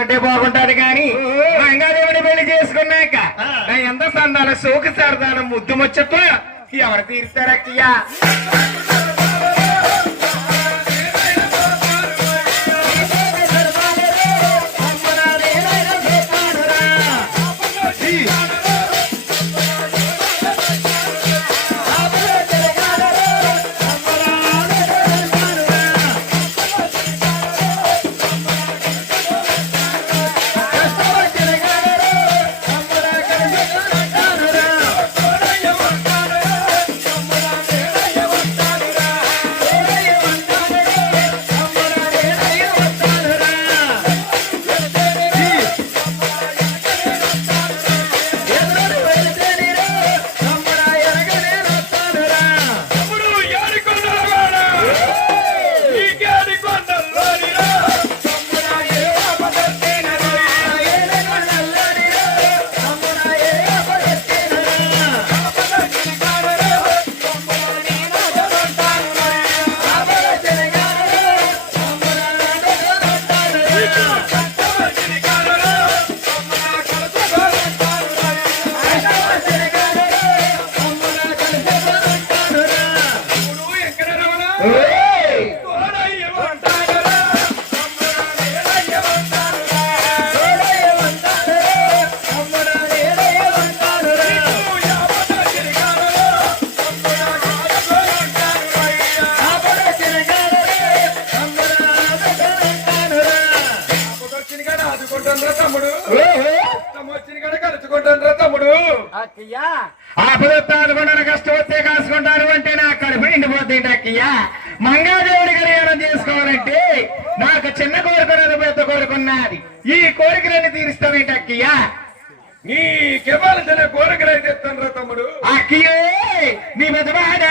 అంటే బాగుంటది కానీ మంగాదేవిని పెళ్ళి చేసుకున్నాక ఎంత సందాల సోకు సరదాన ముద్దు ముచ్చట్లు ఎవరు తీరుతారక్కయ్యా అక్కయ్యా కష్టం వస్తే కాసుకుంటాను అంటే నా కడుపు నిండిపోతుంది అక్కయ్యా మంగాదేవుడి కళ్యాణం చేసుకోవాలంటే నాకు చిన్న కోరిక పెద్ద కోరుకున్నది ఈ కోరికలన్నీ తీరుస్తావేంటి అక్కయ్యా నీకెవ్వాల్సిన కోరికలైతే ఇస్తానురా తమ్ముడు. అక్కయ్యే నీ పెద్దవాడ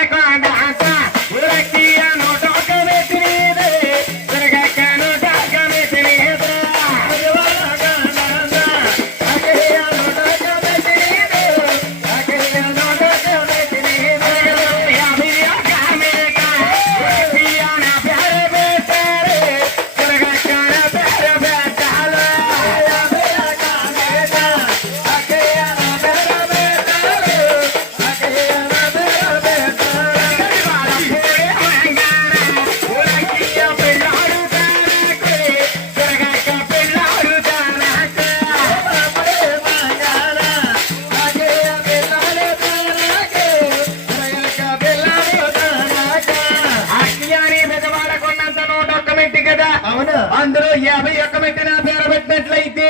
మెట్టి కదా? అవును. అందులో యాభై ఒక్క మెట్టి నా పేరు పెట్టినట్లయితే.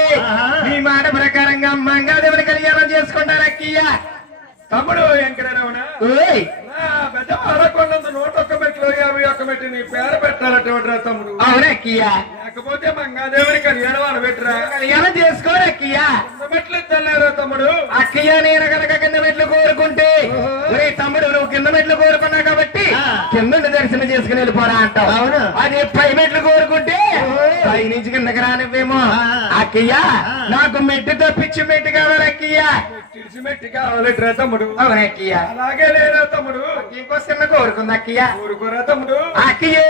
మీ మాట ప్రకారంగా మంగాదేవుని కళ్యాణం చేసుకుంటారు అక్కయ్య? తమ్ముడు వెంకటరమణ. పెద్ద ఆడకొండంత నూట ఒక్క మెట్లు యాభై ఒక్క మెట్టి నీ పేరు పెట్టాలట తమ్ముడు? అవును కళ్యాణం చేసుకోరు అక్కయ్య. మెట్లు తమ్ముడు. అక్కయ్య నేను కనుక కింద మెట్లు కోరుకుంటే ఒరే తమ్ముడు నువ్వు కింద మెట్లు కోరుకున్నావు కాబట్టి కింద దర్శనం చేసుకుని వెళ్ళిపోరా అంటావు. అవును. అదే పై మెట్లు కోరుకుంటే పై నుంచి కిందకి రానివ్వేమో. అక్కయ్య నాకు మెట్టు తప్పించి మెట్టు కావాలి అక్కయ్య. చిడిసి మెట్టి కావాలట్రా తమ్ముడు. అవును అక్కయ్య. అలాగే లేరా తమ్ముడు. ఇంకో చిన్న కోరుకుంది అక్కయ్య. ఊరుకోరా తమ్ముడు. అక్కయ్యే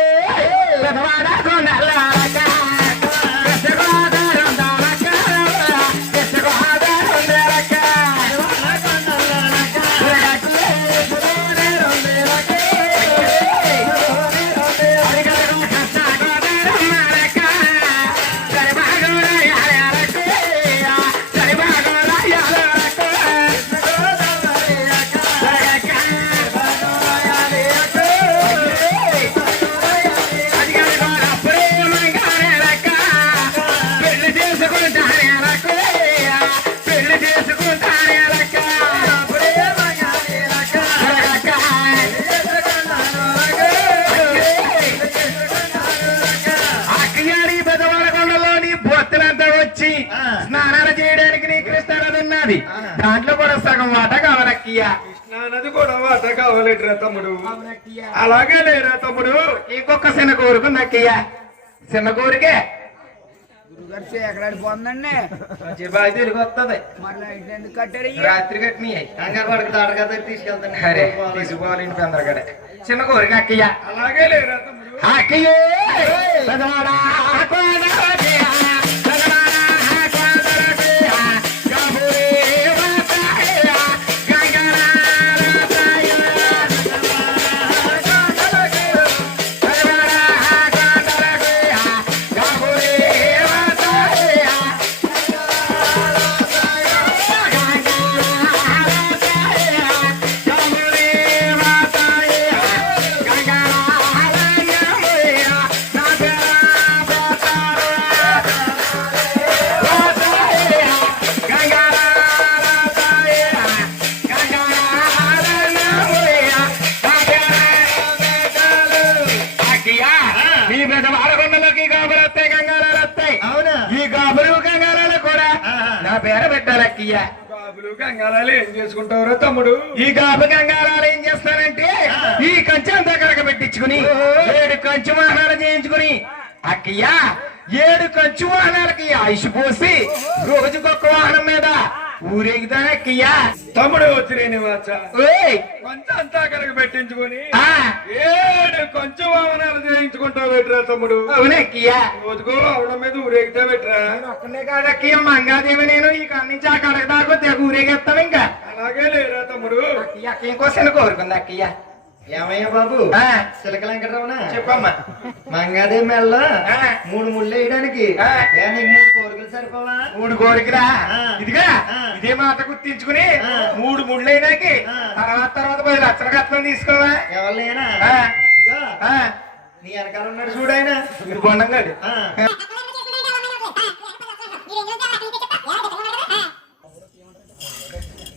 వచ్చి స్నానాలు చేయడానికి నీ కృష్ణానది ఉన్నది. దాంట్లో కూడా సగం వాట కావాలక్కయ్య నా నది కూడా వాట కావాలట్రా తమ్ముడు. అలాగే లేరా తమ్ముడు. ఇంకొక చిన్న కోరుకుంది అక్కయ్య చిన్న కోరికే? గురుగారు ఎక్కడ పోందండి. బాగా తిరిగి వస్తుంది మరి లైట్ ఎందుకు కట్టారు ఇయ్యి? రాత్రి కట్టినాయి. కంగారు పడక తాడగా తీసుకెళ్తాను. అరే తీసుకోవాలి ఇంటి అందరు చిన్న కోరిక అక్కయ్య అలాగే లేరా తమ్ముడు. అక్కయ్యే బాబులు గంగాలాలు ఏం చేసుకుంటావురా తమ్ముడు? ఈ గాబు గంగారాలు ఏం చేస్తానంటే ఈ కంచె అంతా పెట్టించుకుని ఏడు కంచు వాహనాలు చేయించుకుని అక్కయ్య ఏడు కంచు వాహనాలకి ఆయుష్ పోసి రోజుకొక వాహనం మీద ఊరేగుతాను అక్కయ్య తమ్ముడు కొంచెం అంతా అక్కడికి పెట్టించుకొని ఏడు కొంచెం వాహనాలు చేయించుకుంటావు పెట్టరా తమ్ముడు? అవును అక్కయ్య రోజుకో ఆవిడ మీద ఊరేగితే పెట్టరా? ఒక్కనే కాదక్కయ్య మంగాదేవి నేను. ఈ కాడ నుంచి ఆ కడక దాకా ఊరేగేస్తాం ఇంకా. అలాగే లేరా తమ్ముడు? అక్కయ్య అక్కయ్య కోసం కోరుకుంది అక్కయ్య? ఏమయ్యా బాబు? ఆ, చిలక వెంకటరమణ? చెప్పమ్మా. మంగాదేవి మెల్ల. మూడు ముళ్ళు వేయడానికి. మూడు కోరికలు సరిపోవా? మూడు కోరికరా. ఇదిగా. ఇదే మాట గుర్తించుకుని. మూడు ముళ్ళైనాకి ఆ. తర్వాత తర్వాత పది లక్షల కట్నం తీసుకోవా? ఎవరినైనా? నీ వెనకాల ఉన్నాడు చూడాయన ఇది బొండంగాడు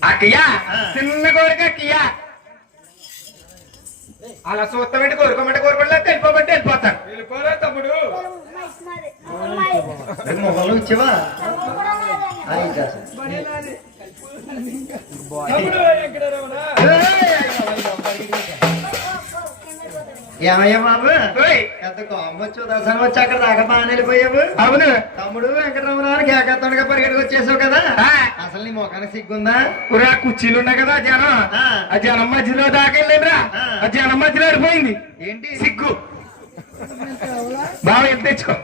అక్కయ్య. చిన్న కోరిక అక్కయ్య అలా చూస్తామంటే కోరుకోమంటే కోరుకోలేదు వెళ్ళిపోమంటే వెళ్ళిపోతాను. వెళ్ళిపోరా తమ్ముడు. ఇచ్చావా? రమణ ఏమయ్యా బాబు? ఓయ్, ఎంత కోపం వచ్చి దర్శనం వచ్చి అక్కడ దాకా బాగా వెళ్ళిపోయావు? అవును. తమ్ముడు వెంకటరమణానికి ఏకత్తుడిగా పరిగెడుకు వచ్చేసావు కదా? ఆ. అసలు నీ ముఖానికి సిగ్గుందా? ఊరా కుర్చీలు ఉన్నాయి కదా జనం. ఆ. ఆ జనం మధ్యలో దాకెళ్ళిండ్రా ఆ. జనం మధ్యలో ఆడిపోయింది. ఏంటి? సిగ్గు. బాగా ఎంత తెచ్చుకో.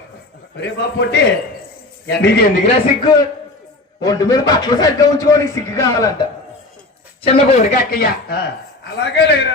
ఒరే బాబు పొట్టి. నీకు ఎందుకురా సిగ్గు? ఒంటి మీద బట్టలు సరిగ్గా ఉంచుకోనికి సిగ్గు కావాలంట. చిన్న కోరిక అక్కయ్య. అలాగే లేరా.